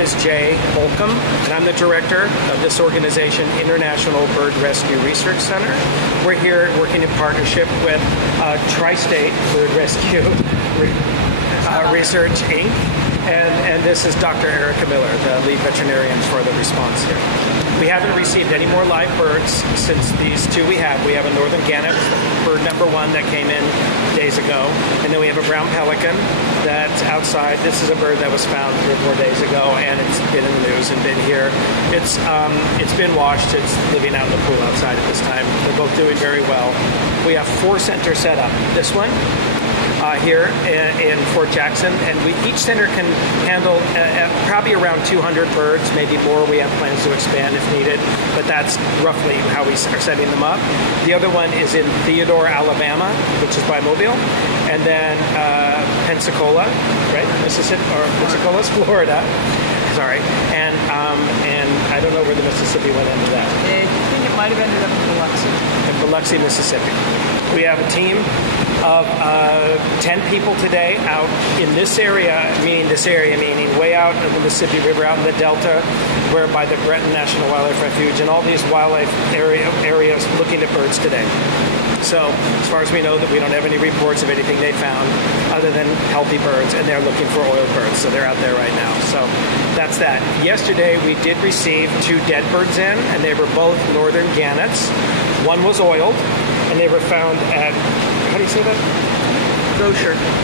name is Jay Holcomb, and I'm the director of this organization, International Bird Rescue Research Center. We're here working in partnership with Tri-State Bird Rescue Research, Inc., and this is Dr. Erica Miller, the lead veterinarian for the response here. We haven't received any more live birds since these two we have. We have a northern gannet, bird number one, that came in days ago. And then we have a brown pelican that's outside. This is a bird that was found 3 or 4 days ago, and it's been in the news and been here. It's been washed. It's living out in the pool outside at this time. They're both doing very well. We have 4 centers set up. This one, here in Fort Jackson, and each center can handle probably around 200 birds, maybe more. We have plans to expand if needed, but that's roughly how we are setting them up. The other one is in Theodore, Alabama, which is by Mobile, and then Pensacola, right, Mississippi, or Pensacola's Florida. Sorry, and I don't know where the Mississippi went into that. I think it might have ended up in Biloxi. In Biloxi, Mississippi. We have a team of 10 people today out in this area, meaning way out in the Mississippi River, out in the Delta, where by the Breton National Wildlife Refuge, and all these wildlife areas looking at birds today. So, as far as we know, that we don't have any reports of anything they found other than healthy birds, and they're looking for oiled birds, so they're out there right now. So, that's that. Yesterday, we did receive 2 dead birds in, and they were both northern gannets. One was oiled, and they were found at, how do you say that?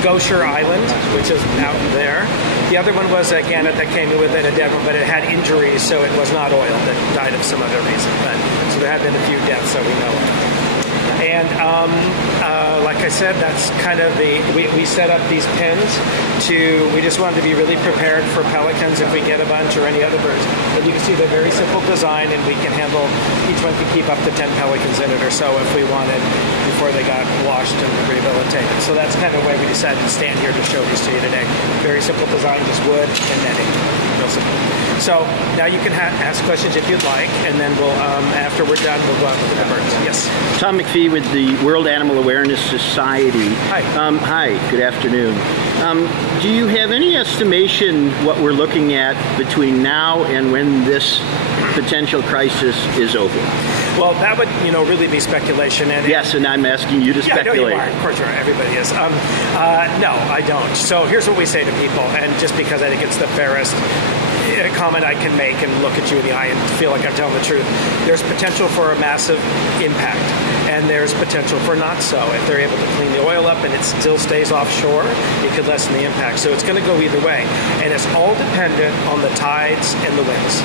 Gosher Island, which is out there. The other one was a gannet that came in with it, a dead one, but it had injuries, so it was not oiled. It died of some other reason. So there have been a few deaths, so we know it. And like I said, that's kind of we set up these pens we just wanted to be really prepared for pelicans if we get a bunch or any other birds. But you can see they're very simple design, and we can handle, each one can keep up to 10 pelicans in it or so if we wanted before they got washed and rehabilitated. So that's kind of why we decided to stand here to show these to you today. Very simple design, just wood and netting. Real simple. So now you can ask questions if you'd like, and then we'll, after we're done, we'll go out with the birds. Yes? Tom McPhee with the World Animal Awareness Society. Hi. Hi, good afternoon. Do you have any estimation what we're looking at between now and when this potential crisis is over? Well, that would, really be speculation. And yes, and I'm asking you to speculate. Yeah, I know you are. Of course you are. Everybody is. No, I don't. So here's what we say to people, and just because I think it's the fairest comment I can make and look at you in the eye and feel like I'm telling the truth, there's potential for a massive impact, and there's potential for not so. If they're able to clean the oil up and it still stays offshore, it could lessen the impact. So it's going to go either way, and it's all dependent on the tides and the winds.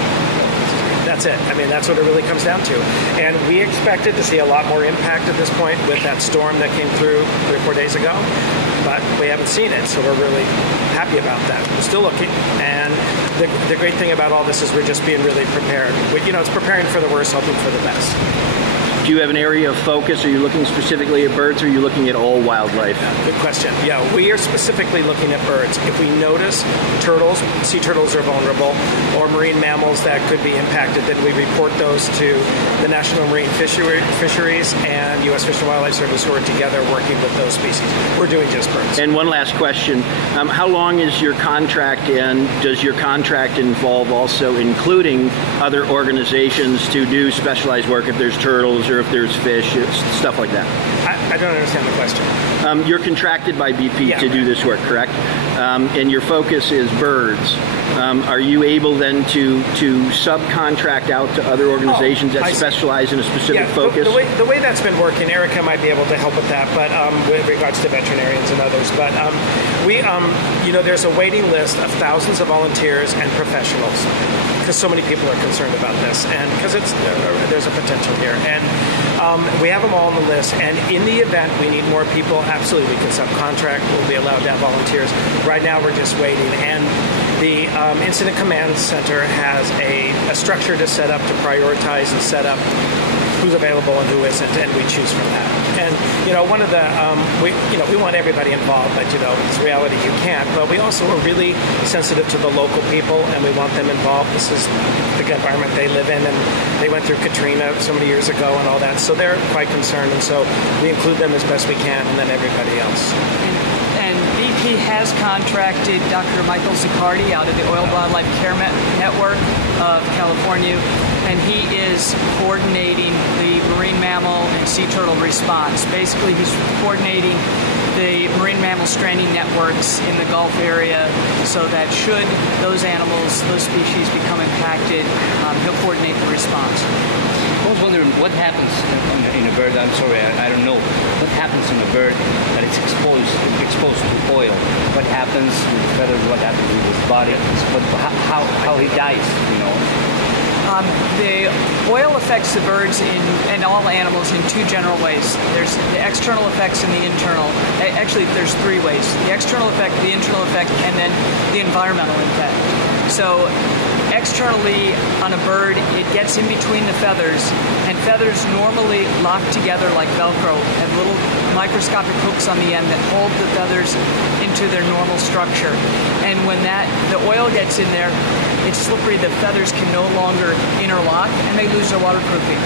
That's it. I mean, that's what it really comes down to. And we expected to see a lot more impact at this point with that storm that came through 3 or 4 days ago, but we haven't seen it, so we're really happy about that. We're still looking, and the great thing about all this is we're just being really prepared. It's preparing for the worst, hoping for the best. Do you have an area of focus? Are you looking specifically at birds, or are you looking at all wildlife? Good question. Yeah, we are specifically looking at birds. If we notice sea turtles are vulnerable, or marine mammals that could be impacted, then we report those to the National Marine Fisheries and U.S. Fish and Wildlife Service, who are together working with those species. We're doing just birds. And one last question. How long is your contract, and does your contract involve also including other organizations to do specialized work if there's turtles or if there's fish, stuff like that? I don't understand the question. You're contracted by BP to do this work, correct? And your focus is birds. Are you able then to subcontract out to other organizations that specialize in a specific focus? The way that's been working, Erica might be able to help with that, but with regards to veterinarians and others. But there's a waiting list of thousands of volunteers and professionals, because so many people are concerned about this, and because there's a potential here. And we have them all on the list, and in the event we need more people, absolutely we can subcontract. We'll be allowed to have volunteers. Right now we're just waiting, and the Incident Command Center has a structure to set up to prioritize and set up who's available and who isn't, and we choose from that. And one of the we want everybody involved, but it's reality you can't. But we also are really sensitive to the local people, and we want them involved. This is the environment they live in, and they went through Katrina so many years ago and all that, so they're quite concerned, and so we include them as best we can, and then everybody else. And BP He has contracted Dr. Michael Ziccardi out of the Oil Wildlife Care Network of California, and he is coordinating the marine mammal and sea turtle response. Basically, he's coordinating the marine mammal stranding networks in the Gulf area so that should those animals, those species become impacted, he'll coordinate the response. I was wondering what happens in a bird. I'm sorry, I don't know. What happens in a bird that is exposed to oil? What happens with feathers? What happens with his body? How he dies? You know. The oil affects the birds and all animals in two general ways. There's the external effects and the internal. Actually, there's three ways: the external effect, the internal effect, and then the environmental effect. So externally on a bird, it gets in between the feathers, and feathers normally lock together like Velcro, have little microscopic hooks on the end that hold the feathers into their normal structure. And when the oil gets in there, it's slippery, the feathers can no longer interlock, and they lose their waterproofing.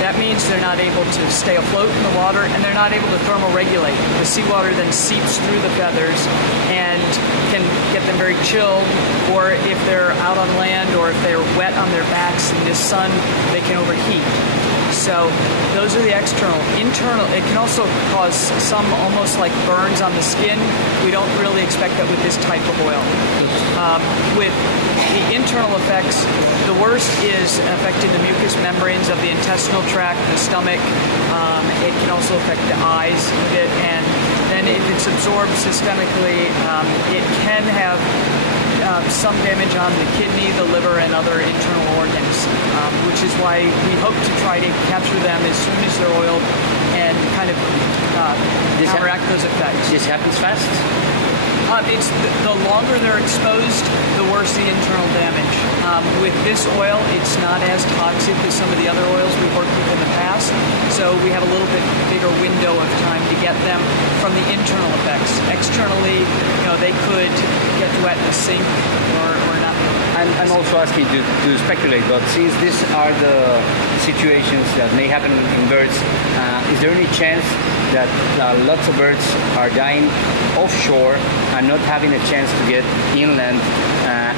That means they're not able to stay afloat in the water, and they're not able to thermoregulate. The seawater then seeps through the feathers and can get them very chilled, or if they're out on land or if they're wet on their backs in the sun, they can overheat. So those are the external. Internal, it can also cause some almost like burns on the skin. We don't really expect that with this type of oil. With the internal effects, the worst is affecting the mucous membranes of the intestinal tract, the stomach. It can also affect the eyes a bit, and then if it's absorbed systemically, it can have some damage on the kidney, the liver, and other internal organs, which is why we hope to try to capture them as soon as they're oiled and kind of counteract those effects. This happens fast? It's the longer they're exposed, the worse the internal damage. With this oil, it's not as toxic as some of the other oils we've worked with in the past, so we have a little bit bigger window of time to get them from the internal effects. Externally, they could get wet in the sink or not. I'm also asking to speculate, but since these are the situations that may happen in birds, is there any chance that lots of birds are dying offshore and not having a chance to get inland,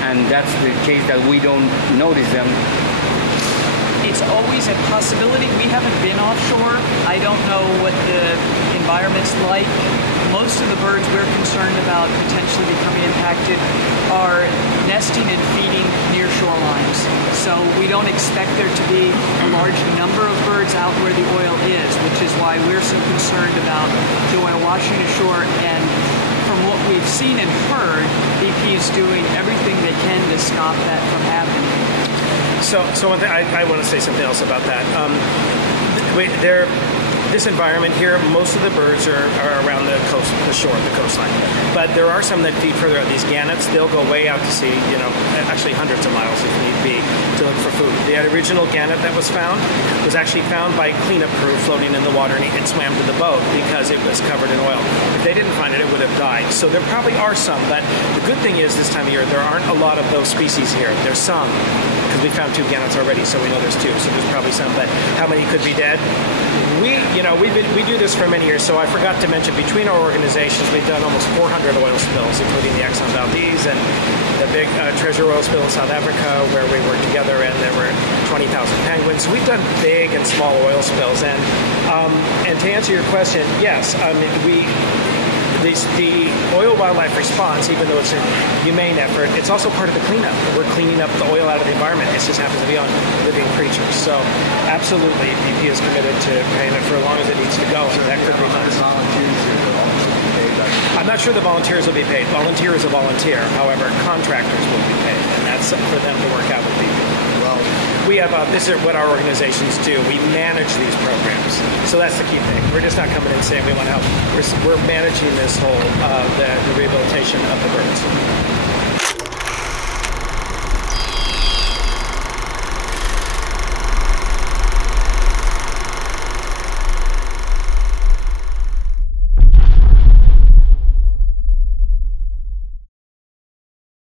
and that's the case that we don't notice them? It's always a possibility. We haven't been offshore. I don't know what the environment's like. Most of the birds we're concerned about potentially becoming impacted are nesting and feeding near shorelines. So we don't expect there to be a large number of birds out where the oil is, which is why we're so concerned about the oil washing ashore. And from what we've seen and heard, BP is doing everything they can to stop that from happening. So one thing, I want to say something else about that. This environment here, most of the birds are around the coast, the shore, the coastline. But there are some that feed further out. These gannets, they'll go way out to sea, actually hundreds of miles if need be, to look for food. The original gannet that was actually found by a cleanup crew floating in the water, and it swam to the boat because it was covered in oil. If they didn't find it, it would have died. So there probably are some, but the good thing is this time of year, there aren't a lot of those species here. There's some, because we found 2 gannets already, so we know there's 2, so there's probably some, but how many could be dead? We do this for many years, so I forgot to mention, between our organizations, we've done almost 400 oil spills, including the Exxon Valdez and the big treasure oil spill in South Africa, where we worked together, and there were 20,000 penguins. So we've done big and small oil spills, and to answer your question, yes, the oil wildlife response, even though it's a humane effort, it's also part of the cleanup. We're cleaning up the oil out of the environment. It just happens to be on living creatures. So absolutely, BP is committed to paying it for as long as it needs to go. And that could be fun. I'm not sure the volunteers will be paid. Volunteer is a volunteer. However, contractors will be paid, and that's for them to work out with BP. Well, we have this is what our organizations do. We manage these programs, so that's the key thing. We're just not coming in saying we want to help. We're managing this whole the rehabilitation of the birds.